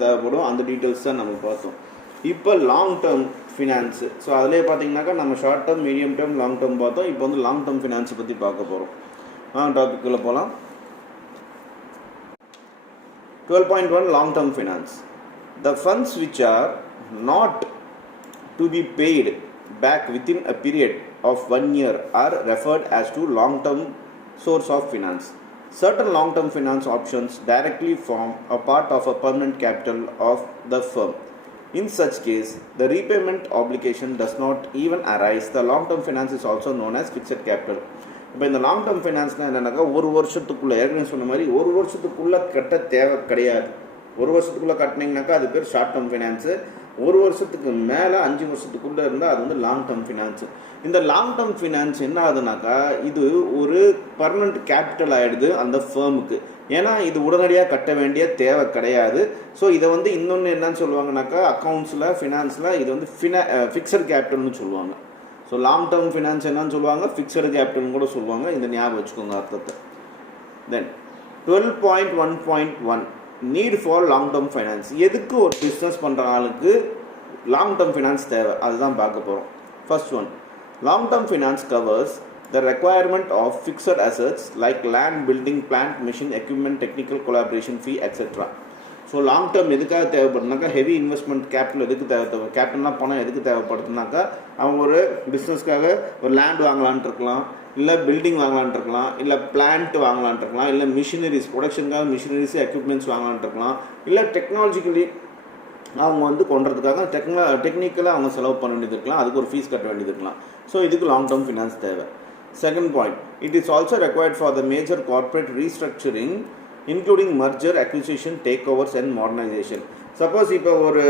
பணம் தேவைப்படும். அந்த டீட்டெயில்ஸ் தான் நம்ம பார்த்தோம். இப்போ லாங் டேர்ம் ஃபினான்ஸு. ஸோ அதிலே பார்த்தீங்கன்னாக்கா நம்ம short term, medium term, long term பார்த்தோம். இப்போ வந்து லாங் டேர்ம் ஃபினான்ஸை பற்றி பார்க்க போகிறோம். டாபிக்குள்ளே போகலாம். 12.1 Long term finance. The funds which are not to be paid back within a period of 1 year are referred as to long term source of finance. Certain long term finance options directly form a part of a permanent capital of the firm. In such case, the repayment obligation does not even arise. The long term finance is also known as fixed capital. இப்போ இந்த long term ஃபினான்ஸ்னால் என்னென்னாக்கா ஒரு வருஷத்துக்குள்ளே, ஏற்கனவே சொன்ன மாதிரி ஒரு வருஷத்துக்குள்ளே கட்ட தேவை கிடையாது. ஒரு வருஷத்துக்குள்ளே கட்டினீங்கனாக்கா அது பேர் ஷார்ட் டேர்ம் ஃபினான்ஸு. ஒரு வருஷத்துக்கு மேலே 5 வருஷத்துக்குள்ளே இருந்தால் அது வந்து லாங் டேர்ம் ஃபினான்ஸு. இந்த லாங் டேர்ம் ஃபினான்ஸ் என்ன ஆகுதுனாக்கா இது ஒரு பர்மனெண்ட் கேபிட்டல் ஆகிடுது அந்த ஃபேமுக்கு. ஏன்னா இது உடனடியாக கட்ட வேண்டிய தேவை கிடையாது. ஸோ இதை வந்து இன்னொன்று என்னன்னு சொல்லுவாங்கனாக்கா அக்கௌண்ட்ஸில், ஃபினான்ஸில் இது வந்து ஃபிக்ஸட் கேபிட்டல்னு சொல்லுவாங்க. ஸோ லாங் டேர்ம் ஃபினான்ஸ் என்னன்னு சொல்லுவாங்க, ஃபிக்ஸடு கேபிட்டல்னு கூட சொல்லுவாங்க. இந்த ஞாபகம் வச்சுக்கோங்க அர்த்தத்தை. தென் 12.1.1 need for long term finance. எதுக்கு ஒரு பிஸ்னஸ் பண்ணுற ஆளுக்கு லாங் டேர்ம் ஃபினான்ஸ் தேவை, அதுதான் பார்க்க போகிறோம். First one, long term finance covers the requirement of fixed assets like land, building, plant, machine, equipment, technical collaboration fee, etc. So long term எதுக்காக தேவைப்படுதுனாக்கா heavy investment capital எதுக்கு தேவை, கேபிட்டல்னால் பணம் எதுக்கு தேவைப்படுதுனாக்கா அவங்க ஒரு பிஸ்னஸ்க்காக ஒரு லேண்ட் வாங்கலான்ட்டு இருக்கலாம், இல்லை பில்டிங் வாங்கலான்ட்டு இருக்கலாம், இல்லை பிளான்ட் வாங்கலான்ட்டு இருக்கலாம், இல்லை மிஷினரிஸ் ப்ரொடக்ஷனுக்காக மிஷினரிஸ் எக்யூப்மெண்ட்ஸ் வாங்கலான்ட்டு இருக்கலாம், இல்லை டெக்னாலஜிக்கலி அவங்க வந்து கொண்டுறதுக்காக டெக்னிக்கலாக அவங்க செலவு பண்ண வேண்டியது இருக்கலாம், அதுக்கு ஒரு ஃபீஸ் கட்ட வேண்டியது இருக்கலாம். ஸோ இதுக்கு லாங் டேர்ம் ஃபினான்ஸ் தேவை. Second point, it is also required for the major corporate restructuring including merger, acquisition, takeovers and modernization. Suppose இப்போ ஒரு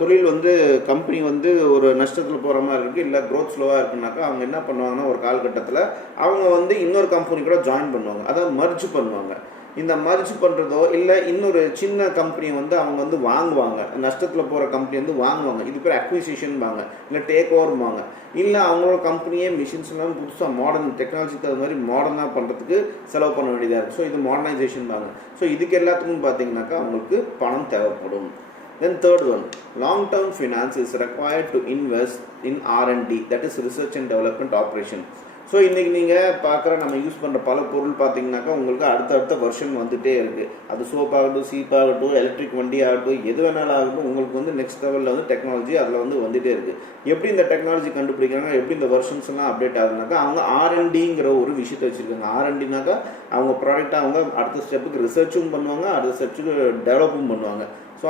தொழில் வந்து கம்பெனி வந்து ஒரு நஷ்டத்தில் போகிற மாதிரி இருக்குது, இல்லை க்ரோத் ஸ்லோவாக இருக்குனாக்கா அவங்க என்ன பண்ணுவாங்கன்னா ஒரு காலகட்டத்தில் அவங்க வந்து இன்னொரு கம்பெனி கூட ஜாயின் பண்ணுவாங்க, அதாவது மர்ஜ் பண்ணுவாங்க. இந்த மர்ஜ் பண்ணுறதோ இல்லை இன்னொரு சின்ன கம்பெனியை வந்து அவங்க வந்து வாங்குவாங்க, நஷ்டத்தில் போகிற கம்பெனி வந்து வாங்குவாங்க, இது பேர் அக்விசிஷன்பாங்க, இல்லை டேக் ஓவர்பாங்க. இல்லை அவங்களோட கம்பெனியே மிஷின்ஸ்லாம் புதுசாக மாடர்ன் டெக்னாலஜிக்கு அது மாதிரி மாடர்னாக பண்ணுறதுக்கு செலவு பண்ண வேண்டியதாக இருக்குது. ஸோ இது மாடர்னைசேஷன்பாங்க. ஸோ இதுக்கு எல்லாத்துக்கும் பார்த்தீங்கன்னாக்கா அவங்களுக்கு பணம் தேவைப்படும். Then third one, long term finance is required to invest in R&D, that is research and development operation. So இன்றைக்கி நீங்கள் பார்க்குற நம்ம யூஸ் பண்ணுற பல பொருள் பார்த்தீங்கன்னாக்கா உங்களுக்கு அடுத்தடுத்த வெர்ஷன் வந்துகிட்டே இருக்குது. அது சோப் ஆகட்டும், சீப் ஆகட்டும், எலக்ட்ரிக் வண்டி ஆகட்டும், எது வேணாலும் ஆகட்டும், உங்களுக்கு வந்து நெக்ஸ்ட் லெவலில் வந்து டெக்னாலஜி அதில் வந்து வந்துகிட்டே இருக்குது. எப்படி இந்த டெக்னாலஜி கண்டுபிடிக்கிறாங்க, எப்படி இந்த வெர்ஷன்ஸ் எல்லாம் அப்டேட் ஆகுதுனாக்கா அவங்க R&Dங்கிற ஒரு விஷயத்தை வச்சுருக்காங்க. R&Dனாக்கா அவங்க ப்ராடக்டாக அவங்க அடுத்த ஸ்டெப்புக்கு ரிசர்ச்சும் பண்ணுவாங்க, அடுத்த ஸ்டெப்புக்கு டெவலப்பும் பண்ணுவாங்க.